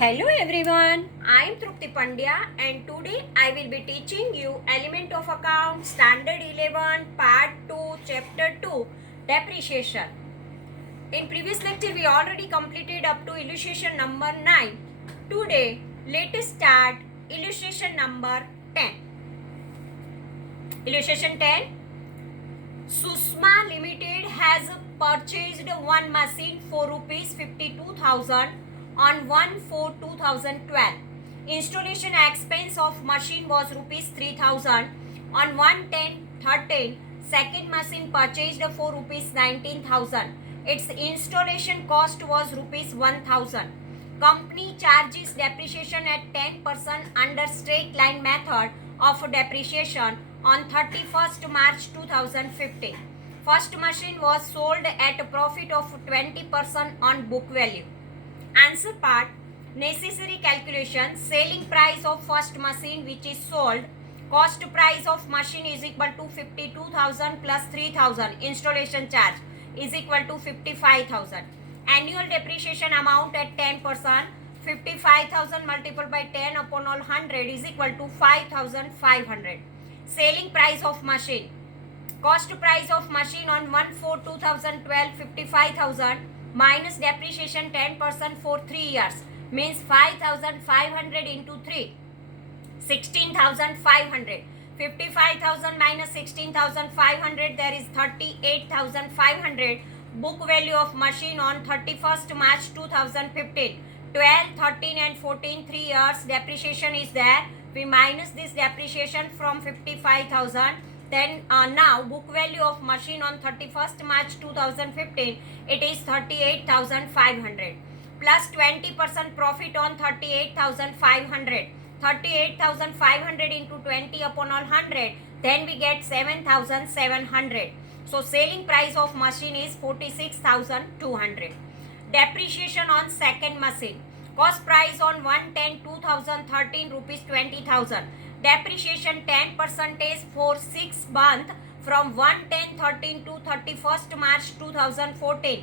Hello everyone, I am Trupti Pandya and today I will be teaching you Element of Account Standard 11 Part 2 Chapter 2 Depreciation. In previous lecture we already completed up to illustration number 9. Today let us start illustration number 10. Illustration 10. Susma Limited has purchased one machine for rupees 52,000 on 1/4/2012. Installation expense of machine was rupees 3,000 on 1/10/13. Second machine purchased for rupees 19,000. Its installation cost was rupees 1,000. Company charges depreciation at 10% under straight line method of depreciation on 31st March 2015. First machine was sold at a profit of 20% on book value. Answer part. Necessary calculation. Selling price of first machine which is sold. Cost price of machine is equal to 52,000 plus 3,000. Installation charge is equal to 55,000. Annual depreciation amount at 10%. 55,000 multiplied by 10 upon all 100 is equal to 5,500. Selling price of machine. Cost price of machine on 1/4/2012 55,000 minus depreciation 10% for 3 years means 5,500 into 3 16,500. 55,000 minus 16,500 there is 38,500. Book value of machine on 31st March 2015. 12, 13 and 14 3 years depreciation is there. We minus this depreciation from 55,000. Then now book value of machine on 31st March 2015 it is 38,500 plus 20% profit on 38,500. 38,500 into 20 upon all 100 then we get 7,700. So selling price of machine is 46,200. Depreciation on second machine. Cost price on 1/10/2013 rupees 20,000. Depreciation 10% for 6 months from 1/10/13 to 31st March 2014.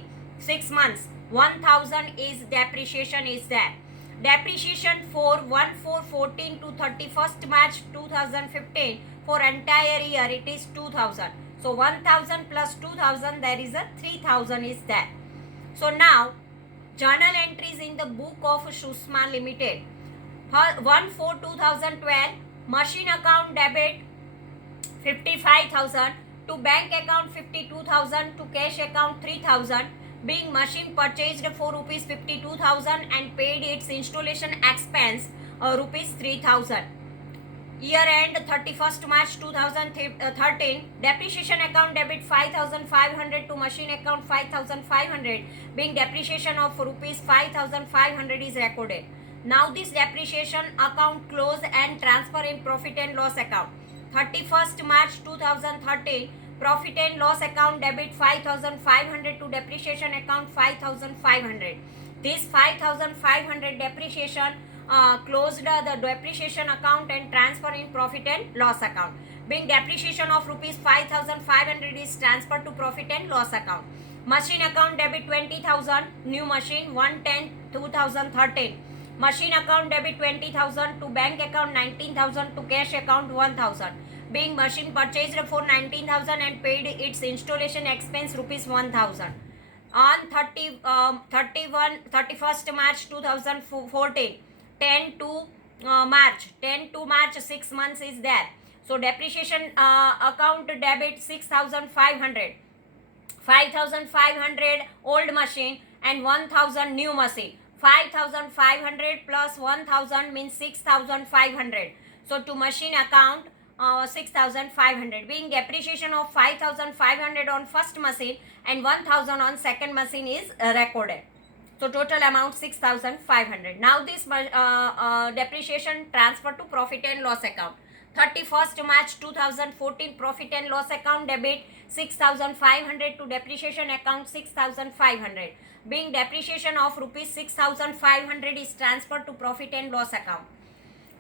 6 months. 1,000 is depreciation is there. Depreciation for 1/4/14 to 31st March 2015 for entire year it is 2,000. So 1,000 plus 2,000 there is a 3,000 is there. So now journal entries in the book of Susma Limited. 1/4/2012 machine account debit 55,000 to bank account 52,000 to cash account 3,000. Being machine purchased for rupees 52,000 and paid its installation expense rupees 3,000. Year end 31st March 2013. Depreciation account debit 5,500 to machine account 5,500. Being depreciation of rupees 5,500 is recorded. Now this depreciation account close and transfer in profit and loss account. 31st March 2013. Profit and loss account debit 5,500 to depreciation account 5,500. This 5,500 depreciation closed the depreciation account and transfer in profit and loss account. Being depreciation of rupees 5,500 is transferred to profit and loss account. Machine account debit 20,000. New machine 1/10/2013. Machine account debit 20,000 to bank account 19,000 to cash account 1,000. Being machine purchased for 19,000 and paid its installation expense rupees 1,000. On 31st March 2014, 10 to March 6 months is there. So depreciation account debit 6,500. 5,500 old machine and 1,000 new machine. 5,500 plus 1,000 means 6,500. So to machine account 6,500. Being depreciation of 5,500 on first machine and 1,000 on second machine is recorded. So total amount 6,500. Now this depreciation transfer to profit and loss account. 31st March 2014 profit and loss account debit 6,500 to depreciation account 6,500. Being depreciation of rupees 6,500 is transferred to profit and loss account.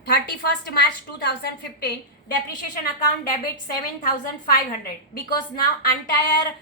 31st March 2015 depreciation account debit 7,500 because now entire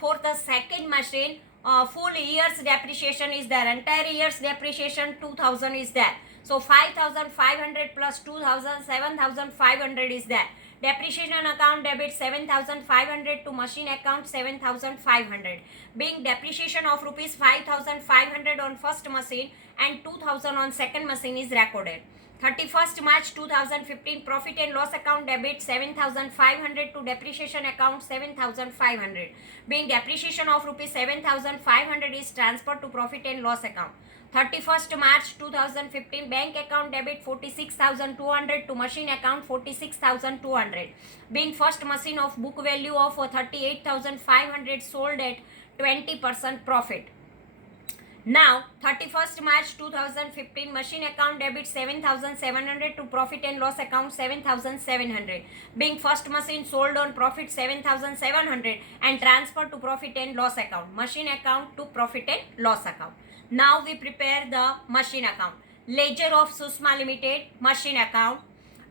for the second machine full year's depreciation is there. Entire year's depreciation 2000 is there. So 5500 plus 2000, 7500 is there. Depreciation account debit 7500 to machine account 7500. Being depreciation of rupees 5500 on first machine and 2000 on second machine is recorded. 31st March 2015 profit and loss account debit 7500 to depreciation account 7500. Being depreciation of rupees 7500 is transferred to profit and loss account. 31st March 2015 bank account debit 46200 to machine account 46200. Being first machine of book value of 38500 sold at 20% profit. Now, 31st March 2015 machine account debit 7700 to profit and loss account 7700. Being first machine sold on profit 7700 and transferred to profit and loss account. Machine account to profit and loss account. Now we prepare the machine account. Ledger of Susma Limited machine account.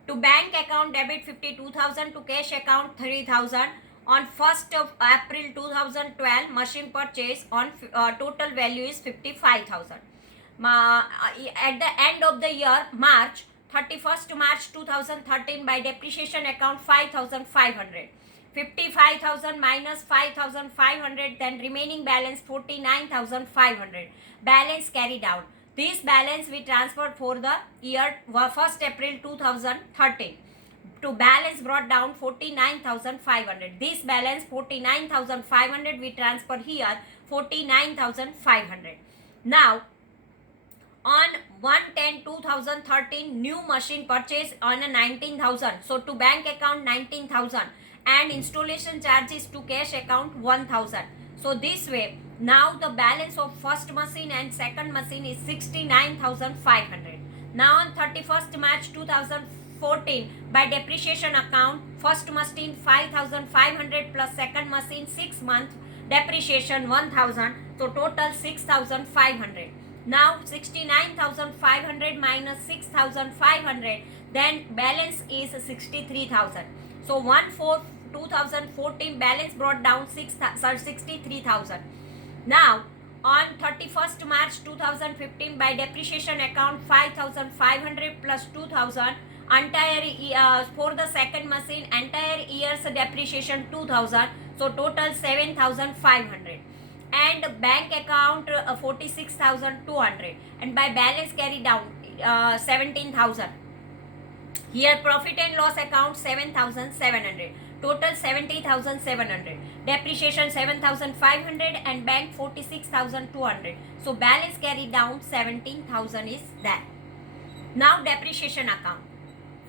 To bank account debit 52,000 to cash account 3,000. On 1st of April 2012, machine purchase on total value is 55,000. At the end of the year, March, 31st March 2013, by depreciation account 5,500. 55,000 minus 5,500, then remaining balance 49,500. Balance carried out. This balance we transferred for the year 1st April 2013. To balance brought down 49,500. This balance 49,500 we transfer here 49,500. Now on 1/10/2013 new machine purchase on a 19,000. So to bank account 19,000 and installation charges to cash account 1,000. So this way now the balance of first machine and second machine is 69,500. Now on 31st March 2014 by depreciation account first machine 5,500 plus second machine 6 month depreciation 1,000, so total 6,500. Now 69,500 minus 6,500, then balance is 63,000. So 1/4/2014 balance brought down 63,000. Now on 31st March 2015 by depreciation account 5,500 plus 2,000 entire for the second machine entire year's depreciation 2,000, so total 7,500. And bank account 46,200, and by balance carry down 17,000. Here profit and loss account 7,700, total 70,700. Depreciation 7,500 and bank 46,200. So balance carry down 17,000 is there. Now depreciation account.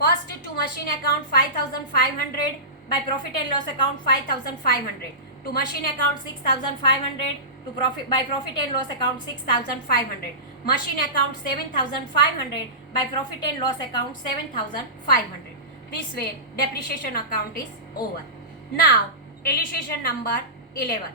First to machine account 5,500, by profit and loss account 5,500. To machine account 6,500, to by profit and loss account 6,500. Machine account 7,500, by profit and loss account 7,500. This way depreciation account is over. Now illustration number 11.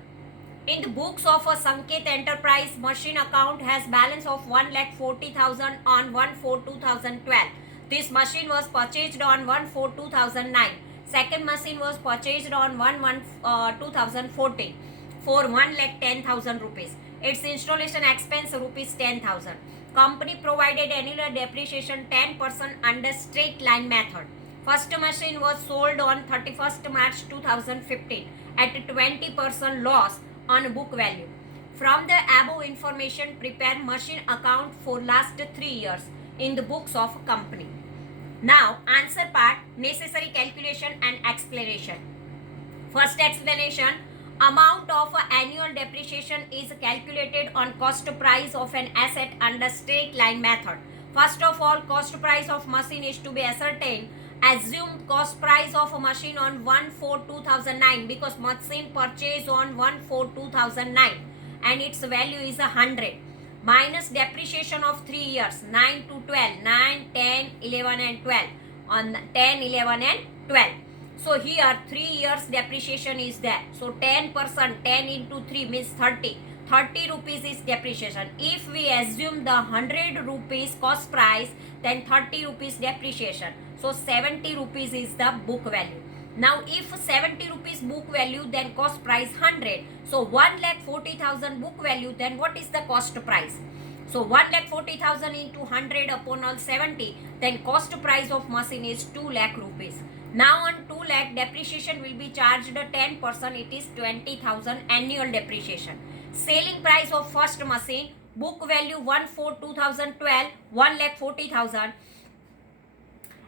In the books of a Sanket Enterprise, machine account has balance of 1,40,000 on 1/4/2012. This machine was purchased on 1/4/2009. Second machine was purchased on 1/1/2014 for 1,10,000 rupees. Its installation expense rupees 10,000. Company provided annual depreciation 10% under straight line method. First machine was sold on 31st March 2015 at 20% loss on book value. From the above information, prepare machine account for last 3 years in the books of company. Now answer part, necessary calculation and explanation. First explanation, amount of annual depreciation is calculated on cost price of an asset under straight line method. First of all, cost price of machine is to be ascertained. Assume cost price of a machine on 1/4/2009 because machine purchased on 1/4/2009 and its value is 100. Minus depreciation of 3 years 9 to 12, 9, 10, 11 and 12 on 10, 11 and 12. So here 3 years depreciation is there. So 10%, 10 into 3 means 30. 30 rupees is depreciation. If we assume the 100 rupees cost price, then 30 rupees depreciation. So 70 rupees is the book value. Now if 70 rupees book value, then cost price 100. So 1,40,000 book value, then what is the cost price? So 1,40,000 into 100 upon all 70, then cost price of machine is 2 lakh rupees. Now on 2 lakh, depreciation will be charged 10%, it is 20,000 annual depreciation. Selling price of first machine, book value 1/4/2012, 1,40,000.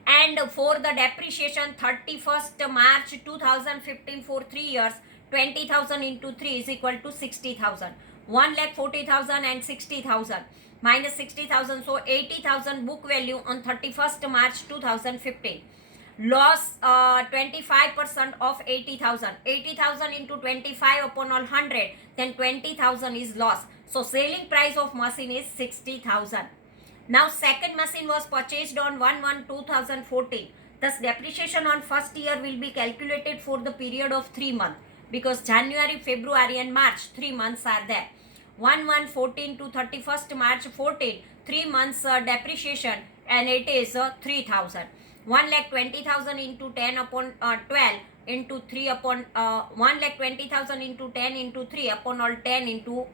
And for the depreciation 31st March 2015 for 3 years, 20,000 into 3 is equal to 60,000. 1,40,000 and 60,000 minus 60,000, so 80,000 book value on 31st March 2015. Loss 25% of 80,000. 80,000 into 25 upon all 100, then 20,000 is loss. So selling price of machine is 60,000. Now second machine was purchased on 1/1/2014. Thus depreciation on first year will be calculated for the period of 3 months, because January, February and March 3 months are there. 1/1/14 to 31st March 14, 3 months depreciation, and it is 3,000. 1,20,000 into 10 upon 12 into 3 upon 1,20,000 into 10 into 3 upon all 10 into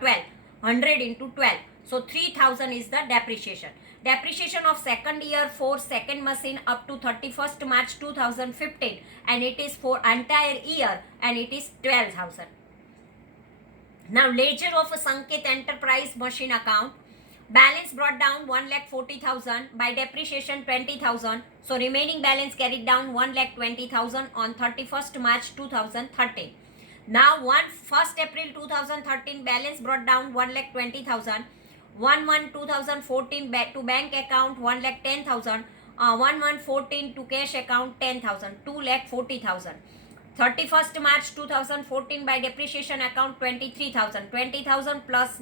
12, 100 into 12. So 3,000 is the depreciation. Depreciation of second year for second machine up to 31st March 2015, and it is for entire year, and it is 12,000. Now ledger of Sanket Enterprise machine account. Balance brought down 1,40,000, by depreciation 20,000. So remaining balance carried down 1,20,000 on 31st March 2013. Now 1st April 2013 balance brought down 1,20,000. 1/1/2014 to bank account 1,10,000. 1/1/14 to cash account 10,000. 2,40,000. 31st March 2014 by depreciation account 23,000. 20,000 plus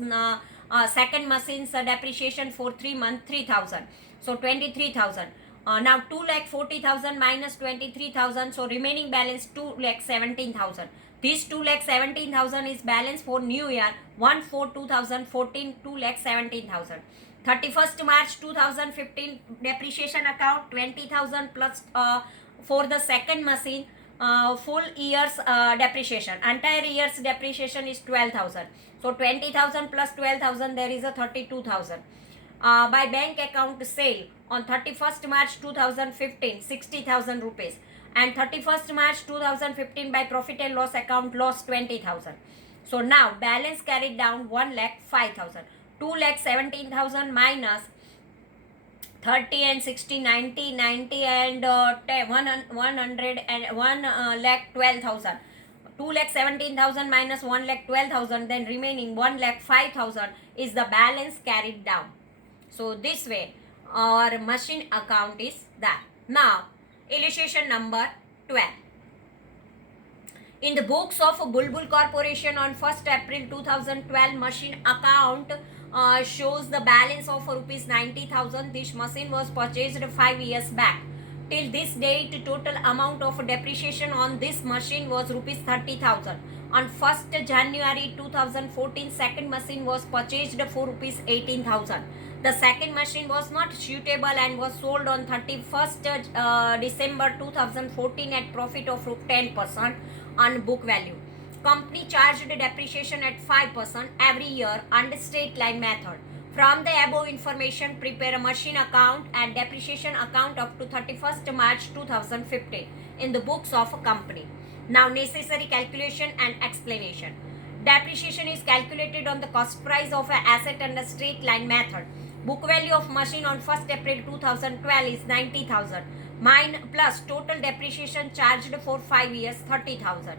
second machine's depreciation for 3 months 3,000. So 23,000. Now 2,40,000 minus 23,000. So remaining balance 2,17,000. This 2,17,000 is balance for new year 1/4/2014, 2,17,000. 31st March 2015 depreciation account 20,000 plus for the second machine full year's depreciation. Entire year's depreciation is 12,000. So 20,000 plus 12,000, there is a 32,000. By bank account sale on 31st March 2015, 60,000 rupees. And 31st March 2015 by profit and loss account loss 20,000. So now balance carried down 1,05,000. 2,17,000 minus 30 and 60, 90, 90 and 100 and 1,12,000. 2,17,000 minus 1,12,000, then remaining 1,05,000 is the balance carried down. So this way our machine account is that. Now illustration number 12. In the books of Bulbul Corporation on 1st April 2012, machine account shows the balance of rupees 90,000. This machine was purchased 5 years back. Till this date, total amount of depreciation on this machine was rupees 30,000. On 1st January 2014, second machine was purchased for rupees 18,000. The second machine was not suitable and was sold on 31st December 2014 at profit of 10% on book value. Company charged depreciation at 5% every year under straight line method. From the above information, prepare a machine account and depreciation account up to 31st March 2015 in the books of a company. Now necessary calculation and explanation. Depreciation is calculated on the cost price of an asset under straight line method. Book value of machine on 1st April 2012 is 90,000. Plus total depreciation charged for 5 years 30,000.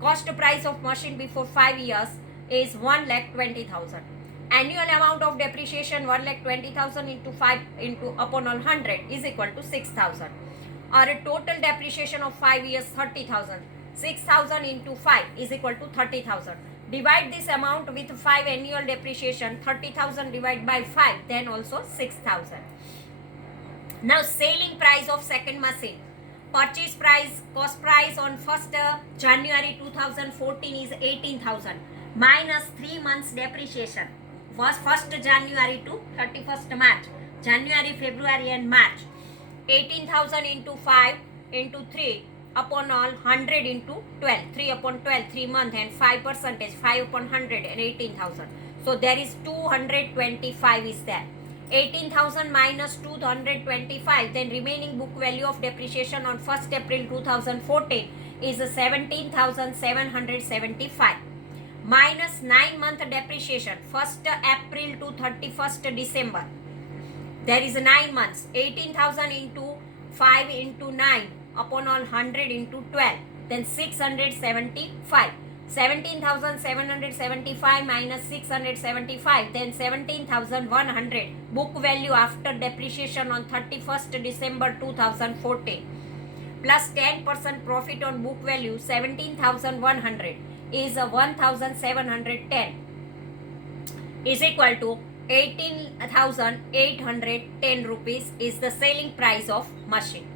Cost price of machine before 5 years is 1,20,000. Annual amount of depreciation 1,20,000 into 5 into upon all 100 is equal to 6,000. Or a total depreciation of 5 years 30,000. 6,000 into 5 is equal to 30,000. Divide this amount with 5 annual depreciation, 30,000 divided by 5, then also 6,000. Now selling price of second machine. Purchase price, cost price on 1st January 2014 is 18,000 minus 3 months depreciation. Was 1st January to 31st March. January, February and March. 18,000 into 5 into 3. upon all 100 into 12, 3 upon 12, 3 month, and 5%, 5 upon 100, and 18,000. So there is 225 is there. 18,000 minus 225, then remaining book value of depreciation on 1st April 2014 is 17,775 minus 9 month depreciation 1st April to 31st December. There is 9 months. 18,000 into 5 into 9 upon all 100 into 12, then 675. 17,775 minus 675, then 17,100 book value after depreciation on 31st December 2014 plus 10% profit on book value 17,100 is 1,710 is equal to 18,810 rupees is the selling price of machine.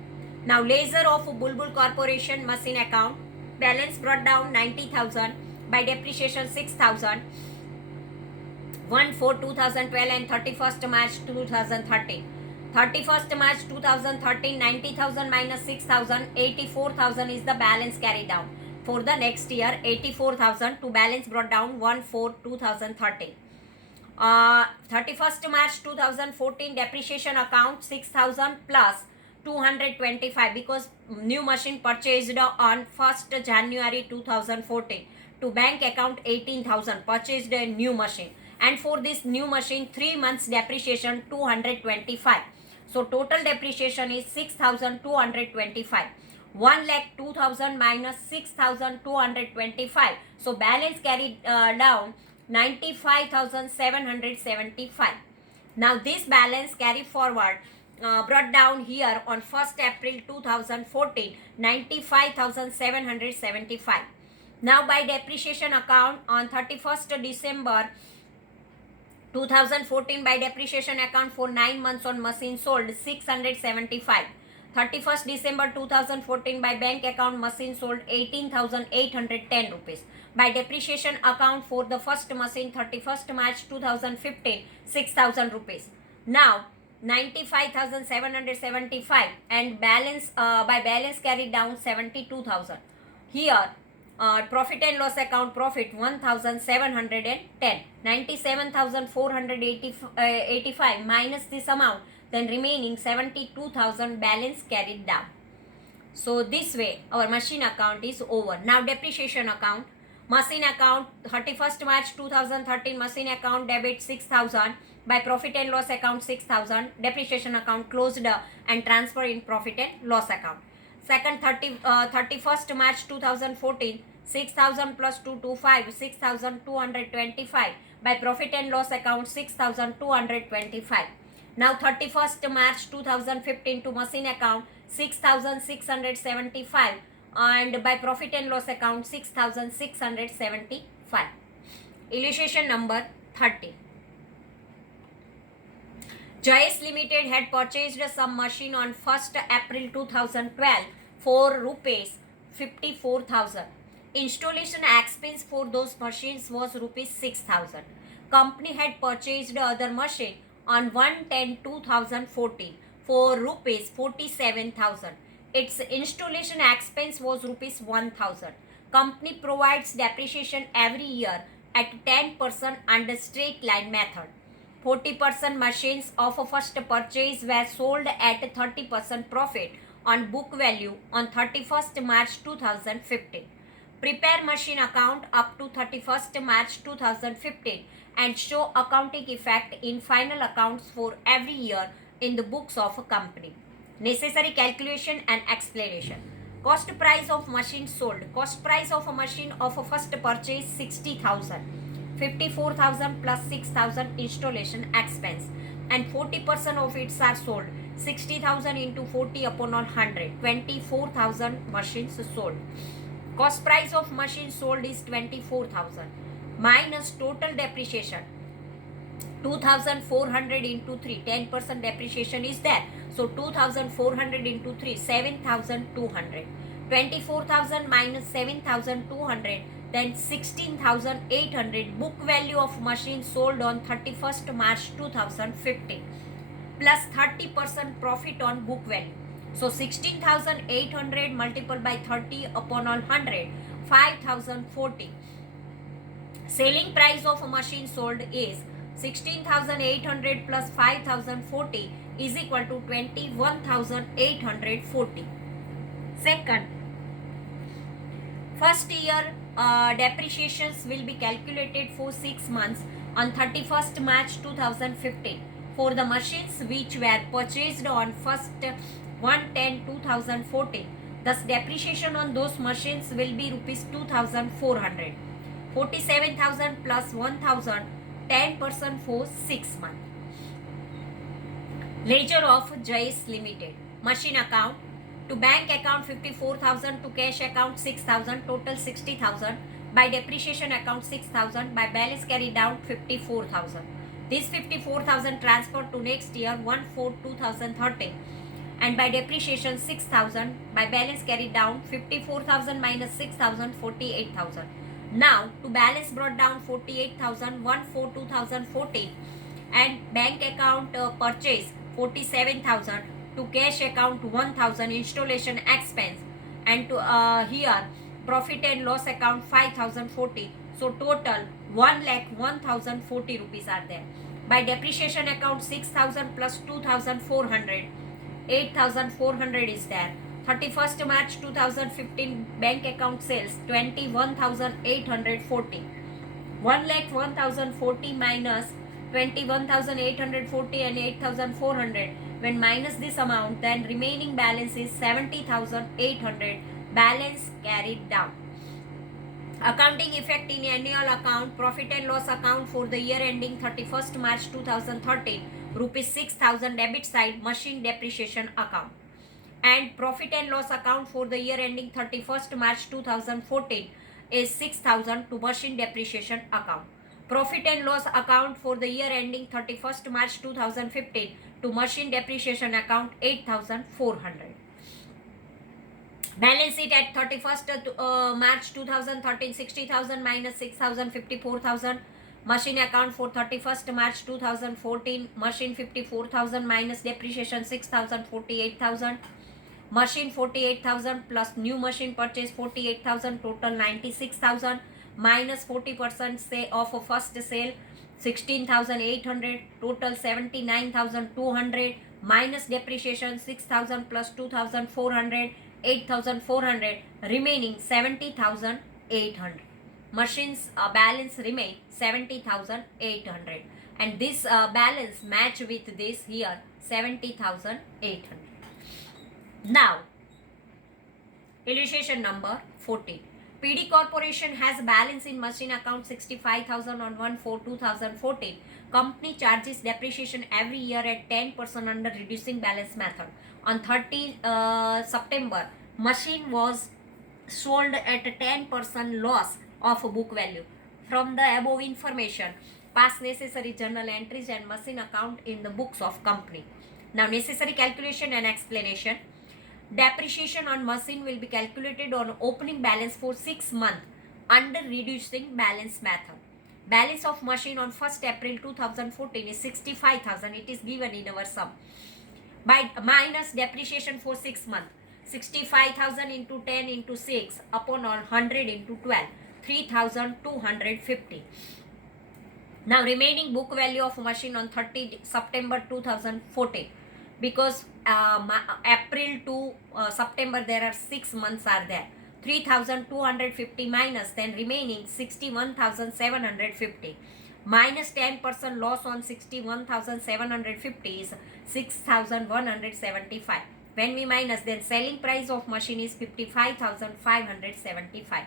Now Laser of Bulbul Corporation machine account, balance brought down 90,000 by depreciation 6,000 1/4/2012 and 31st March 2013. 31st March 2013, 90,000 minus 6,000, 84,000 is the balance carried down. For the next year, 84,000 to balance brought down 1/4/2013. 31st March 2014 depreciation account 6,000 plus 225 because new machine purchased on 1st January 2014 to bank account 18,000 purchased a new machine, and for this new machine 3 months depreciation 225. So total depreciation is 6,225. 1,02,000 minus 6,225. So balance carried down 95,775. Now this balance carried forward brought down here on 1st April 2014 95,775. Now by depreciation account on 31st December 2014 by depreciation account for 9 months on machine sold 675. 31st December 2014 by bank account machine sold 18,810 rupees. By depreciation account for the first machine 31st March 2015 6,000 rupees. Now 95,775 and balance by balance carried down 72,000. Here profit and loss account profit 1,710. 97,485 minus this amount, then remaining 72,000 balance carried down. So this way our machine account is over. Now depreciation account. Machine account 31st March 2013 machine account debit 6,000 by profit and loss account 6,000. Depreciation account closed and transfer in profit and loss account. Second 31st March 2014 6,000 plus 225 6,225 by profit and loss account 6,225. Now 31st March 2015 to machine account 6,675 and by profit and loss account 6,675. Illustration number 30. Jayesh Limited had purchased some machine on 1st April 2012 for rupees 54,000. Installation expense for those machines was rupees 6,000. Company had purchased other machine on 1/10/2014 for rupees 47,000. Its installation expense was rupees 1,000. Company provides depreciation every year at 10% under straight line method. 40% machines of first purchase were sold at 30% profit on book value on 31st March 2015. Prepare machine account up to 31st March 2015 and show accounting effect in final accounts for every year in the books of a company. Necessary calculation and explanation. Cost price of machine sold. Cost price of a machine of a first purchase 60,000. 54,000 plus 6,000 installation expense and 40% of it are sold. 60,000 into 40 upon 100. 24,000 machines sold. Cost price of machine sold is 24,000 minus total depreciation 2,400 into 3. 10% depreciation is there. So 2,400 into 3, 7,200. 24,000 minus 7,200, then 16,800 book value of machine sold on 31st March 2015 plus 30% profit on book value. So 16,800 multiplied by 30 upon all 100, 5,040. Selling price of a machine sold is 16,800 plus 5,040 is equal to 21,840. Second, first year depreciations will be calculated for 6 months on 31st March 2015 for the machines which were purchased on 1st 1/10/2014. Thus depreciation on those machines will be rupees 2,400. 47,000 plus 1,000, 10% for 6 months. Ledger of Jais Limited. Machine account. To bank account 54,000, to cash account 6,000, total 60,000. By depreciation account 6,000, by balance carried down 54,000. This 54,000 transferred to next year 1/4/2013. And by depreciation 6,000, by balance carried down 54,000 minus 6,000, 48,000. Now to balance brought down 48,000, 1/4/2014, and bank account purchase 47,000, to cash account 1,000 installation expense, and to here profit and loss account 5,040. So total 1,01,040 rupees are there. By depreciation account 6,000 plus 2,400, 8,400 is there. 31st March 2015 bank account sales 21,840. 1,01,040 minus 21,840 and 8,400. When minus this amount, then remaining balance is 70,800. Balance carried down. Accounting effect in annual account. Profit and loss account for the year ending 31st March 2013. Rupees 6,000 debit side, machine depreciation account. And profit and loss account for the year ending 31st March 2014 is 6,000 to machine depreciation account. Profit and loss account for the year ending 31st March 2015 to machine depreciation account 8,400. Balance sheet at 31st March 2013 60,000 minus 6,000 54,000. Machine account for 31st March 2014 machine 54,000 minus depreciation 6,000 48,000. Machine 48,000 plus new machine purchase 48,000, total 96,000 minus 40% say of a first sale 16,800, total 79,200 minus depreciation 6,000 plus 2,400, 8,400, remaining 70,800. Machines balance remain 70,800, and this balance match with this here 70,800. Now, illustration number 14. PD Corporation has balance in machine account 65,000 on 1/4/2014. Company charges depreciation every year at 10% under reducing balance method. On 30 September, machine was sold at a 10% loss of book value. From the above information, pass necessary journal entries and machine account in the books of company. Now, necessary calculation and explanation. Depreciation on machine will be calculated on opening balance for 6 months under reducing balance method. Balance of machine on 1st April 2014 is 65,000. It is given in our sum. By minus depreciation for 6 months. 65,000 into 10 into 6 upon all 100 into 12. 3,250. Now remaining book value of machine on 30 September 2014. Because April to September there are 6 months are there. 3,250 minus, then remaining 61,750 minus 10% loss on 61,750 is 6,175. When we minus, then selling price of machine is 55,575.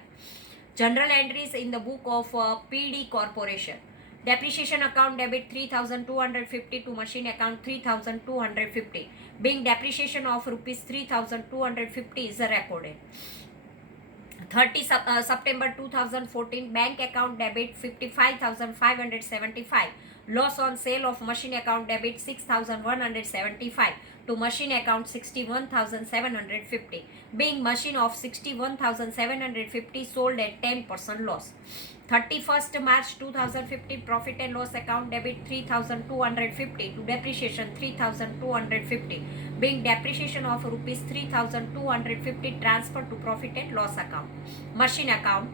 General entries in the book of PD Corporation. Depreciation account debit 3,250 to machine account 3,250. Being depreciation of rupees 3,250 is recorded. 30 September 2014 bank account debit 55,575. Loss on sale of machine account debit 6,175 to machine account 61,750. Being machine of 61,750 sold at 10% loss. 31st March 2015 profit and loss account debit 3,250 to depreciation 3,250. Being depreciation of rupees 3,250 transferred to profit and loss account. Machine account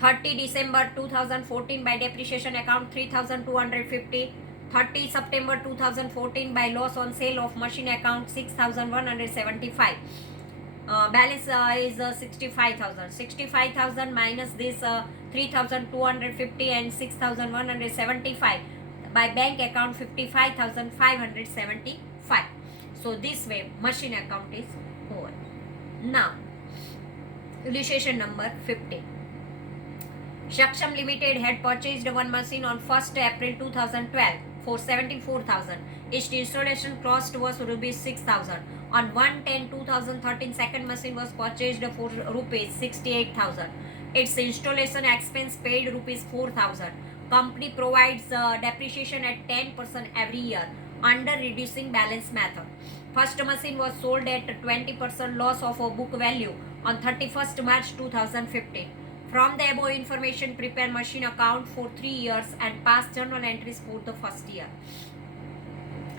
30 December 2014 by depreciation account 3,250. 30 September 2014 by loss on sale of machine account 6,175. Balance is 65,000. 65,000 minus this 3,250 and 6,175 by bank account 55,575. So this way machine account is over. Now illustration number 15. Saksham Limited had purchased one machine on 1st April 2012 for 74,000. Its installation cost was rupees 6,000. On 1/10/2013, second machine was purchased for rupees 68,000. Its installation expense paid rupees 4,000. Company provides depreciation at 10% every year under reducing balance method. First machine was sold at 20% loss of a book value on 31st March 2015. From the above information, prepare machine account for 3 years and pass journal entries for the first year.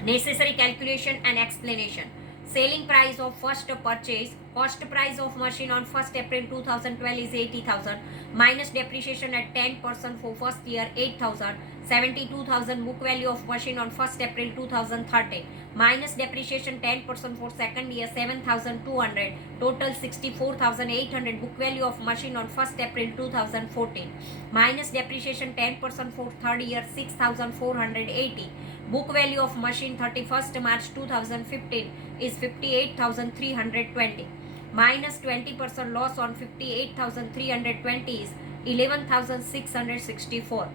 Necessary calculation and explanation. Selling price of first purchase. Cost price of machine on 1st April 2012 is 80,000 minus depreciation at 10% for first year 8,000. 72,000 book value of machine on 1st April 2013 minus depreciation 10% for second year 7,200. Total 64,800 book value of machine on 1st April 2014 minus depreciation 10% for third year 6,480. Book value of machine 31st March 2015 is 58,320 minus 20% loss on 58,320 is 11,664.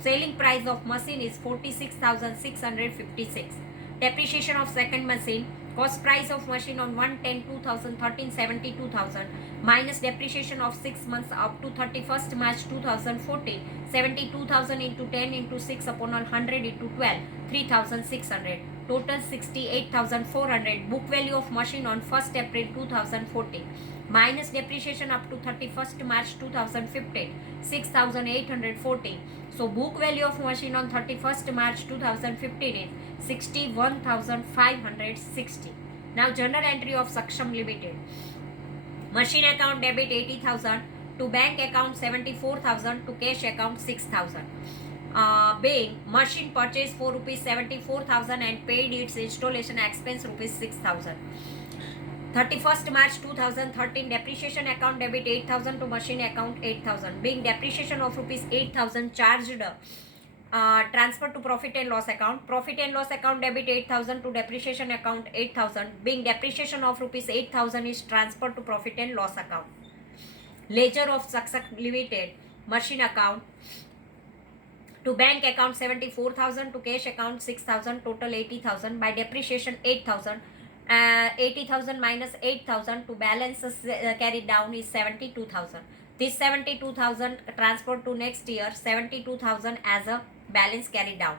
Selling price of machine is 46,656. Depreciation of second machine. Cost price of machine on 1/10/2013 72,000 minus depreciation of 6 months up to 31st March 2014 72,000 into 10 into 6 upon 100 into 12 3,600. Total 68,400. Book value of machine on 1st April 2014 minus depreciation up to 31st March 2015 6,840. So book value of machine on 31st March 2015 is 61,560. Now journal entry of Saksham Limited. Machine account debit 80,000 to bank account 74,000 to cash account 6,000. Being machine purchased for rupees 74,000 and paid its installation expense rupees 6,000. 31st March 2013 depreciation account debit 8,000 to machine account 8,000. Being depreciation of rupees 8,000 charged transfer to profit and loss account. Profit and loss account debit 8,000 to depreciation account 8,000. Being depreciation of rupees 8,000 is transferred to profit and loss account. Ledger of Saksham Limited. Machine account to bank account 74,000 to cash account 6,000. Total 80,000. By depreciation 8,000. 80,000 minus 8,000 to balance carried down is 72,000. This 72,000 transferred to next year 72,000 as a balance carried down.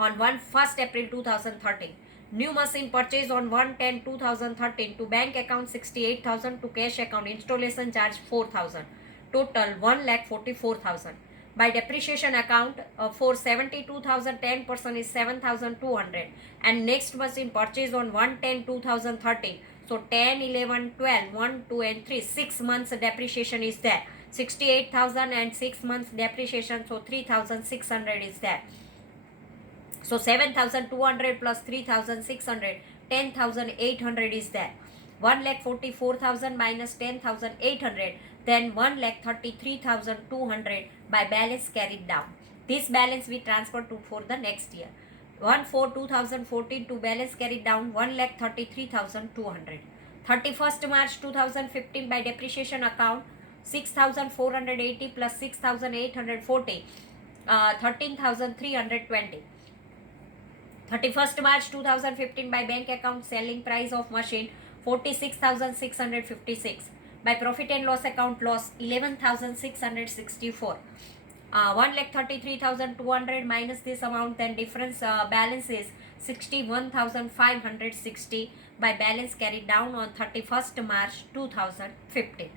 On 1st April 2013. New machine purchased on 1/10/2013 to bank account 68,000 to cash account installation charge 4,000. Total 1,44,000. By depreciation account for 72,000 10% is 7,200 and next machine purchased on 1/10/2013. So 10, 11, 12, 1, 2 and 3 6 months depreciation is there. 68,000 and 6 months depreciation, so 3,600 is there. So 7,200 plus 3,600 10,800 is there. 1,44,000 minus 10,800 then 1,33,200 by balance carried down. This balance we transfer to for the next year. 1/4/2014 to balance carried down 1,33,200. 31st March 2015 by depreciation account 6,480 plus 6,840 13,320. 31st March 2015 by bank account selling price of machine 46,656. By profit and loss account loss 11,664. 1,33,200 minus this amount, then difference balance is 61,560 by balance carried down on 31st March 2015.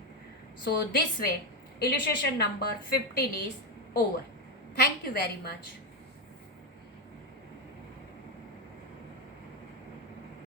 So this way illustration number 15 is over. Thank you very much.